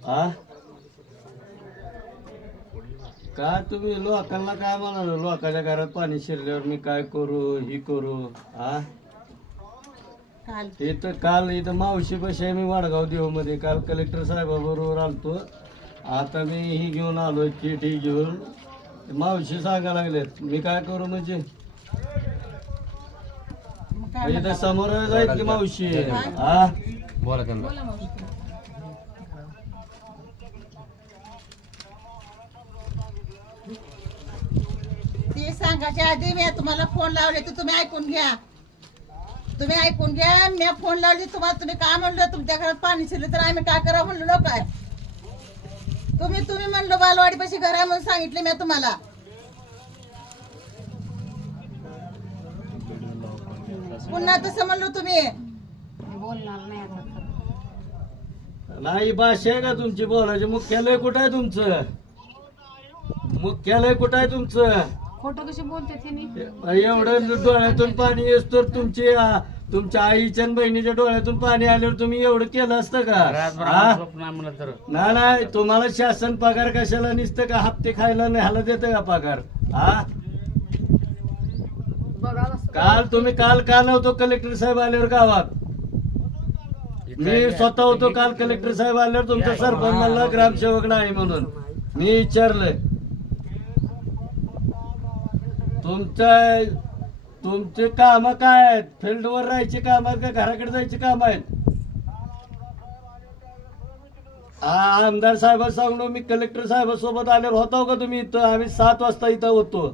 हा? काय तुम्ही लोकांना काय म्हणाल? लोकांच्या घरात पाणी शिरल्यावर मी काय करू ही करू? हा? काल. इथं काल इथं मावशी कशी आहे मी वाडगाव देऊमध्ये. काल कलेक्टर साहेबाबरोबर आलतो. आता मी ही घेऊन आलो किट ही घेऊन. मावशी सांगायला लागलेत मी काय करू म्हणजे? इथं समोर की मावशी? हा? बोला त्यांना बोला मावशी. ते सांगायच्या आधी मी तुम्हाला फोन लावले तर तुम्ही ऐकून घ्या. तुम्ही ऐकून घ्या मी फोन लावली तुम्हाला तुम्ही काय म्हणलं? तुमच्या घरात पाणी शिरलं तर आम्ही काय करावं म्हणलो? काय तुम्ही तुम्ही म्हणलो बालवाडी पशी घर म्हणून सांगितले मी तुम्हाला. पुन्हा तसं म्हणलो तुम्ही. नाही भाषा आहे का तुमची? बोलायची मुख्यालय कुठं आहे तुमचं? मुख्यालय कुठं आहे तुमचं? खोटं कशी बोलते एवढं डोळ्यातून पाणी येस तर तुमची तुमच्या आईच्या बहिणीच्या डोळ्यातून पाणी आल्यावर तुम्ही एवढं केलं असतं का? हा? तर. नाही नाही तुम्हाला शासन पगार कशाला निसतं का? हप्ते खायला न्यायला देतं का पगार? हा काल तुम्ही काल का नव्हतो कलेक्टर साहेब आल्यावर गावात? मी स्वतः होतो काल कलेक्टर साहेब आल्यावर तुमचा सरपंच म्हणला ग्रामसेवक नाही म्हणून. मी विचारलंय. तुमचं तुमचे काम काय आहेत? फील्डवर राहायची काम आहेत का? घराकडे जायची काम आहेत? आमदार साहेब सांगलो मी कलेक्टर साहेबासोबत आलेलो होता का तुम्ही इथं? आम्ही सात वाजता इथं होतो.